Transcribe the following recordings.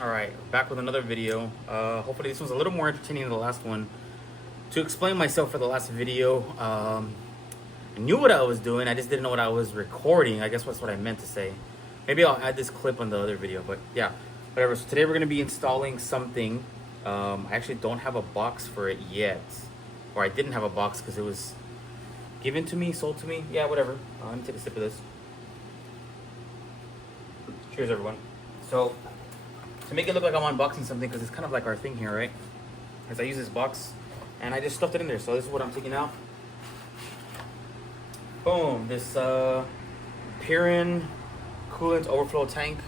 Alright, back with another video. Hopefully this one's a little more entertaining than the last one. To explain myself for the last video, I knew what I was doing, I just didn't know what I was recording. I guess that's what I meant to say. Maybe I'll add this clip on the other video, but yeah, whatever. So today we're going to be installing something. I actually don't have a box for it yet. Or I didn't have a box because it was given to me, sold to me. Yeah, whatever. Let me take a sip of this. Cheers, everyone. So, to make it look like I'm unboxing something, because it's kind of like our thing here, right? As I use this box, and I just stuffed it in there. So this is what I'm taking out. Boom, this Perrin Coolant Overflow tank.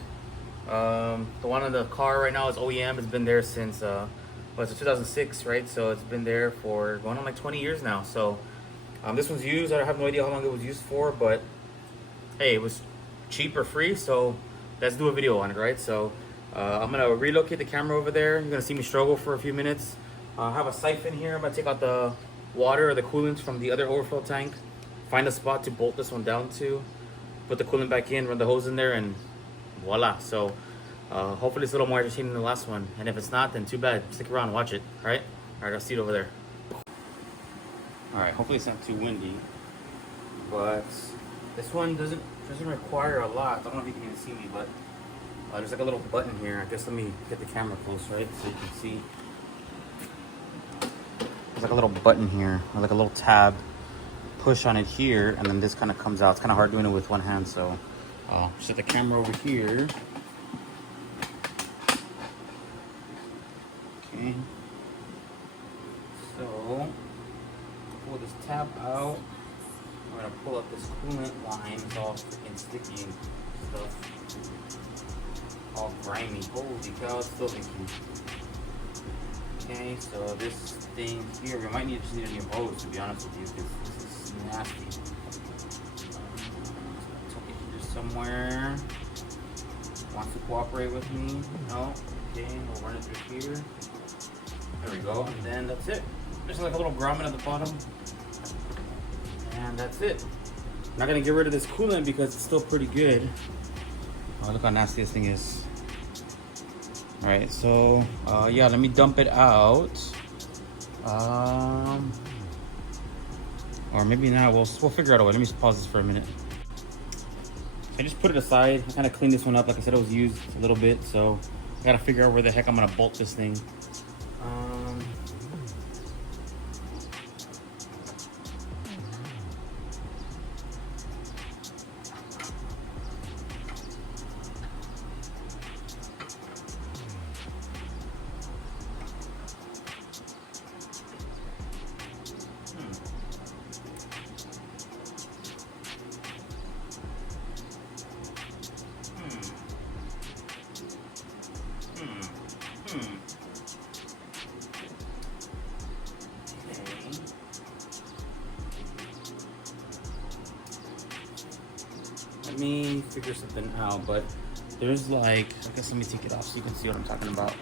The one on the car right now is OEM. It's been there since, well, it's 2006, right? So it's been there for going on like 20 years now. So this one's used. I have no idea how long it was used for, but hey, it was cheap or free, so let's do a video on it, right? So I'm gonna relocate the camera over there. You're gonna see me struggle for a few minutes. I have a siphon here. I'm gonna take out the water or the coolant from the other overflow tank, find a spot to bolt this one down to, put the coolant back in, run the hose in there, and voila. So hopefully it's a little more entertaining than the last one, and if it's not, then too bad. Stick around and watch it. All right, I'll see it over there. All right, hopefully it's not too windy, but this one doesn't require a lot. I don't know if you can even see me, but there's like a little button here. I guess let me get the camera close, right, so you can see. There's like a little button here, or like a little tab. Push on it here, and then this kind of comes out. It's kind of hard doing it with one hand, so set the camera over here. Okay. So pull this tab out. I'm gonna pull up this coolant line. It's all freaking sticky and stuff. All grimy. Holy cow, it's still leaking. Okay, so this thing here, we might just need a new hose, to be honest with you, because this is nasty. Tuck it here somewhere. Wants to cooperate with me? No. Okay, we'll run it through here. There we go, and then that's it. There's like a little grommet at the bottom. And that's it. I'm not gonna get rid of this coolant because it's still pretty good. Oh, look how nasty this thing is. All right, so yeah, let me dump it out. Or maybe not. We'll figure out a way. Let me just pause this for a minute. I just put it aside. I kind of cleaned this one up. Like I said, it was used a little bit, so I gotta figure out where the heck I'm gonna bolt this thing. Let me figure something out, but there's like, I guess let me take it off so you can see what I'm talking about.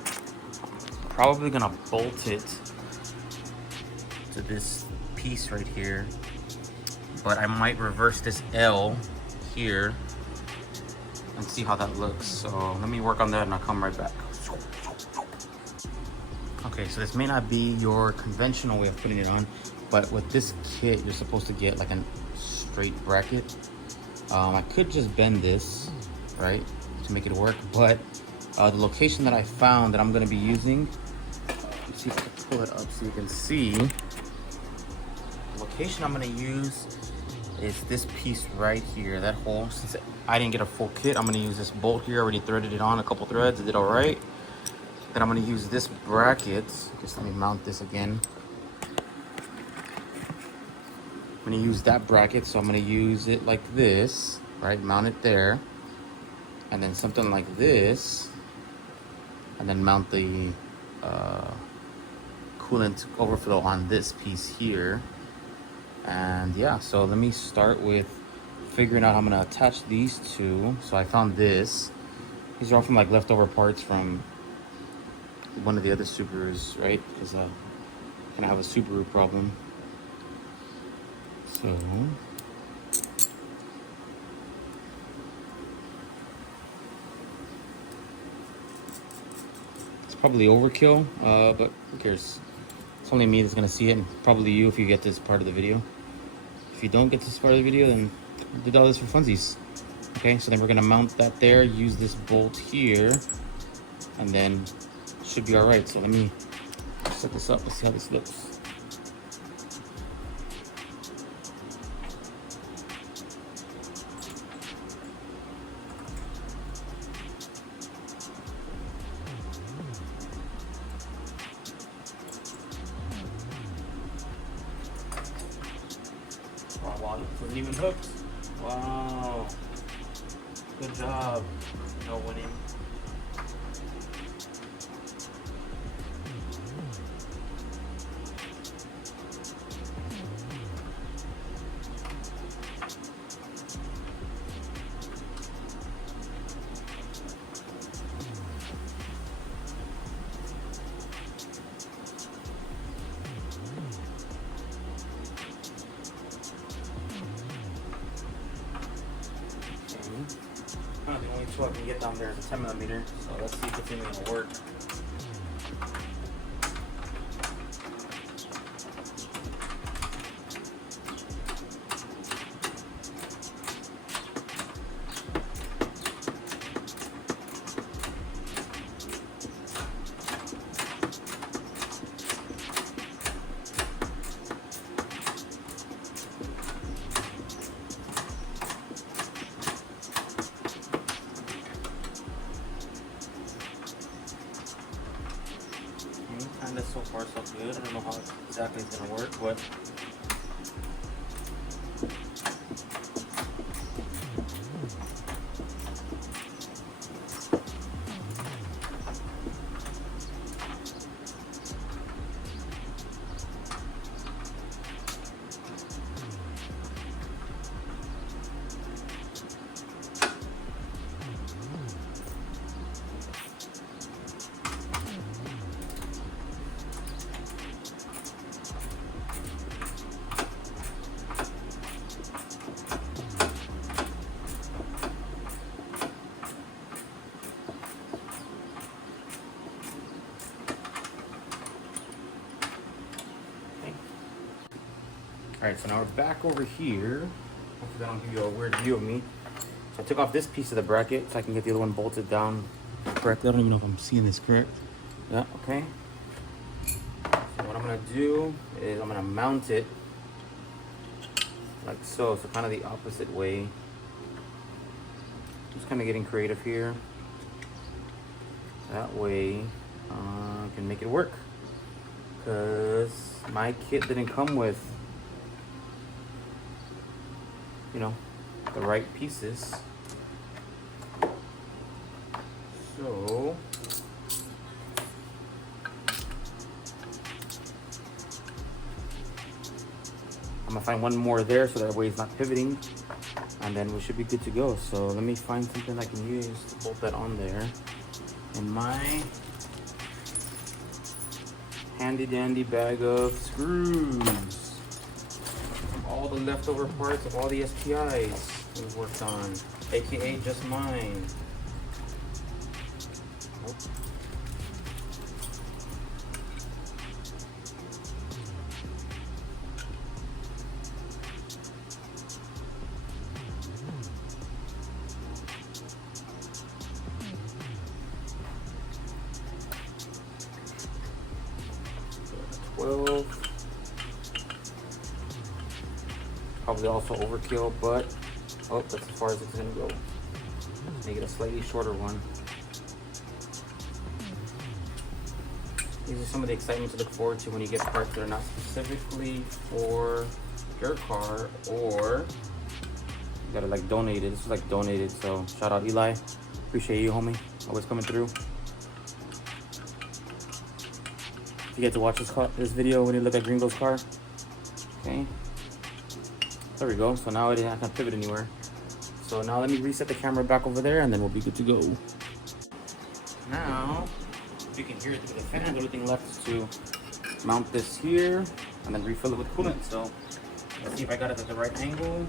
Probably gonna bolt it to this piece right here, but I might reverse this L here and see how that looks. So let me work on that and I'll come right back. Okay, so this may not be your conventional way of putting it on, but with this kit, you're supposed to get like a straight bracket. I could just bend this, right, to make it work, but the location that I found that I'm gonna be using, let's see if I can pull it up so you can see. The location I'm gonna use is this piece right here, that hole. Since I didn't get a full kit, I'm gonna use this bolt here. I already threaded it on a couple threads, it did all right. Then I'm gonna use this bracket. Just let me mount this again. I'm gonna use that bracket, so I'm gonna use it like this, right? Mount it there, and then something like this, and then mount the coolant overflow on this piece here. And yeah, so let me start with figuring out how I'm gonna attach these two. So I found this. These are all from like leftover parts from one of the other Subarus, right? Because I kind of have a Subaru problem. So probably overkill, but who cares? It's only me that's gonna see it, and probably you if you get this part of the video. If you don't get this part of the video, then I did all this for funsies. Okay, so then we're gonna mount that there, use this bolt here, and then should be all right. So let me set this up. Let's see how this looks. Wow, this wasn't even hooked. Wow. Good job. No winning. The only tool I can get down there is a 10mm, so let's see if it's even gonna work. Kinda so far so good. I don't know how exactly it's gonna work, but alright, so now we're back over here. Hopefully I don't give you a weird view of me. So I took off this piece of the bracket so I can get the other one bolted down correctly. I don't even know if I'm seeing this correct. Yeah, okay. So what I'm gonna do is I'm gonna mount it like so. So kind of the opposite way. Just kind of getting creative here. That way I can make it work. Because my kit didn't come with, you know, the right pieces. So I'm gonna find one more there so that way it's not pivoting, and then we should be good to go. So let me find something I can use to bolt that on there. In my handy dandy bag of screws. All the leftover parts of all the STIs we've worked on, aka just mine. Nope. So 12. Probably also overkill, but oh, that's as far as it's gonna go. Make it a slightly shorter one. These are some of the excitement to look forward to when you get parts that are not specifically for your car, or you gotta like donate it. This is like donated, so shout out Eli. Appreciate you, homie. Always coming through. If you get to watch this video when you look at Gringo's car. Okay. There we go. So now I can't pivot anywhere. So now let me reset the camera back over there and then we'll be good to go. Now, if you can hear it through the fan, the only thing left is to mount this here and then refill it with coolant. So let's see if I got it at the right angle.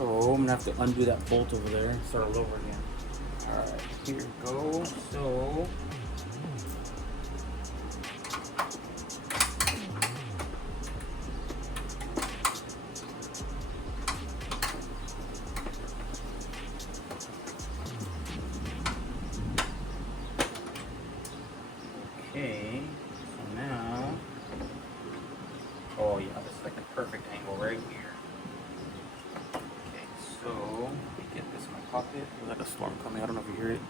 So I'm gonna have to undo that bolt over there and start all over again. Alright, here we go. So okay, so now, oh yeah, this is like the perfect angle right here. Okay, so let me get this in my pocket. There's like a storm coming, I don't know if you hear it.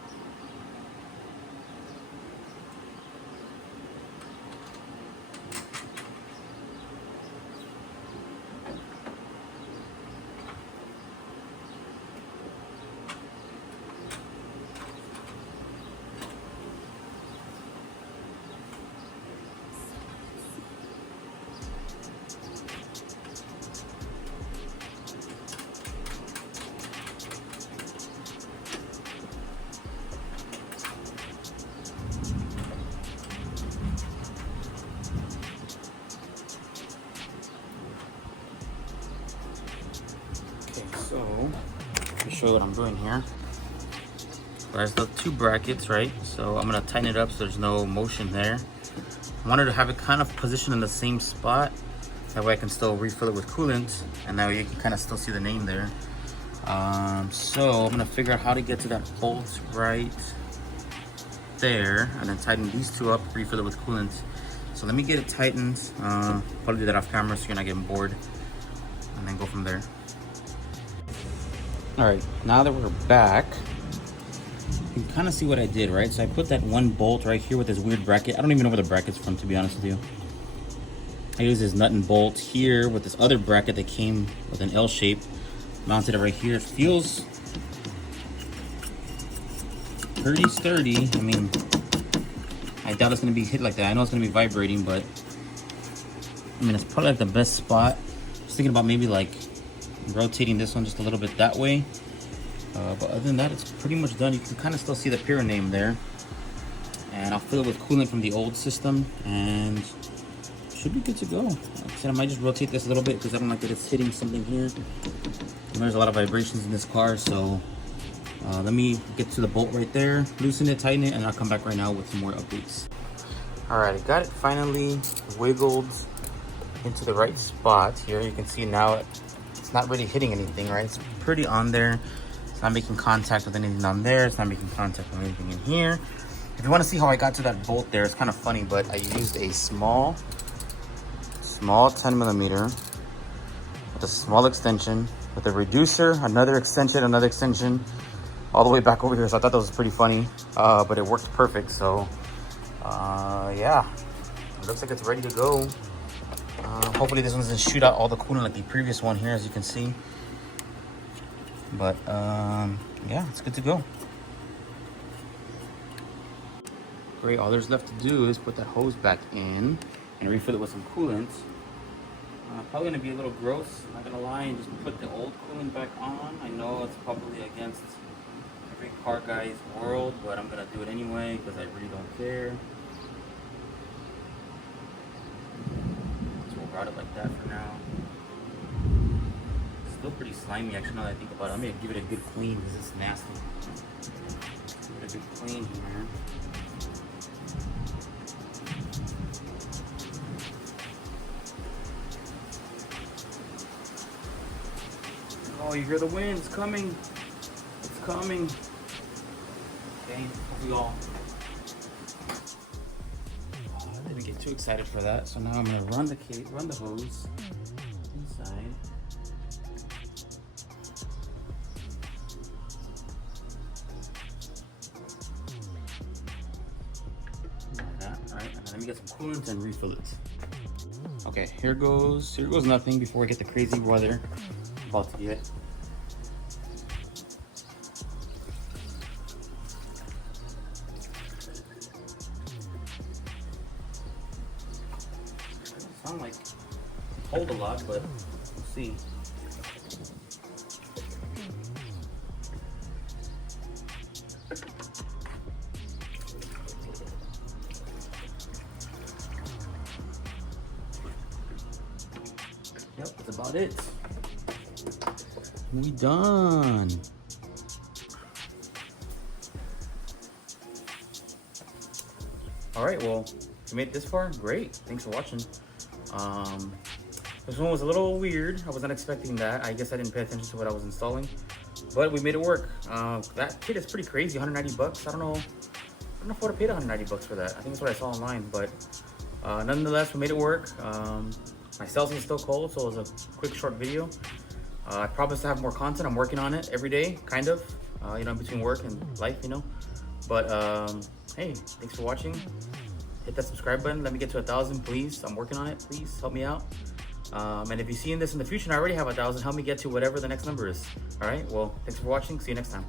So, let me show you what I'm doing here. There's the two brackets, right? So I'm gonna tighten it up so there's no motion there. I wanted to have it kind of positioned in the same spot. That way I can still refill it with coolant, and now you can kind of still see the name there. So I'm gonna figure out how to get to that bolt right there, and then tighten these two up, refill it with coolant. So let me get it tightened. Probably do that off camera so you're not getting bored, and then go from there. All right, now that we're back, you can kind of see what I did, right? So I put that one bolt right here with this weird bracket. I don't even know where the bracket's from, to be honest with you. I used this nut and bolt here with this other bracket that came with an L shape. Mounted it right here. It feels pretty sturdy. I mean, I doubt it's gonna be hit like that. I know it's gonna be vibrating, but I mean, it's probably like the best spot. Just thinking about maybe like rotating this one just a little bit that way, but other than that, it's pretty much done. You can kind of still see the Perrin name there, and I'll fill it with coolant from the old system and should be good to go. Like I said, I might just rotate this a little bit because I don't like that it's hitting something here. And there's a lot of vibrations in this car, so let me get to the bolt right there, loosen it, tighten it, and I'll come back right now with some more updates. All right, I got it finally wiggled into the right spot here. You can see now it's not really hitting anything, right? It's pretty on there. It's not making contact with anything on there. It's not making contact with anything in here. If you want to see how I got to that bolt there, it's kind of funny, but I used a small 10 millimeter with a small extension with a reducer, another extension, all the way back over here. So I thought that was pretty funny, but it worked perfect. So yeah, it looks like it's ready to go. Hopefully this one doesn't shoot out all the coolant like the previous one here, as you can see. But yeah, it's good to go. Great, all there's left to do is put that hose back in and refill it with some coolant. Probably gonna be a little gross, not gonna lie, and just put the old coolant back on. I know it's probably against every car guy's world, but I'm gonna do it anyway because I really don't care. Route it like that for now. It's still pretty slimy, actually, now that I think about it. I'm gonna give it a good clean because it's nasty. Give it a good clean here. Oh, you hear the wind? It's coming. It's coming. Okay, we all. I didn't get too excited for that, so now I'm gonna run the hose inside. Like that, right? And then let me get some coolant and refill it. Okay, here goes nothing before we get the crazy weather about to get. Sound like hold a lot, but we'll see. Yep, that's about it. We done. All right, well, if you made it this far, great. Thanks for watching. This one was a little weird. I was not expecting that. I guess I didn't pay attention to what I was installing, but we made it work. That kit is pretty crazy, 190 bucks. I don't know if I would have paid 190 bucks for that. I think that's what I saw online, but nonetheless, we made it work. My cells is still cold, so it was a quick, short video. I promise to have more content. I'm working on it every day, kind of, you know, between work and life, you know. But hey, thanks for watching. Hit that subscribe button. Let me get to 1,000, please. I'm working on it. Please help me out. And if you're seeing this in the future and I already have 1,000, help me get to whatever the next number is. All right, well, thanks for watching. See you next time.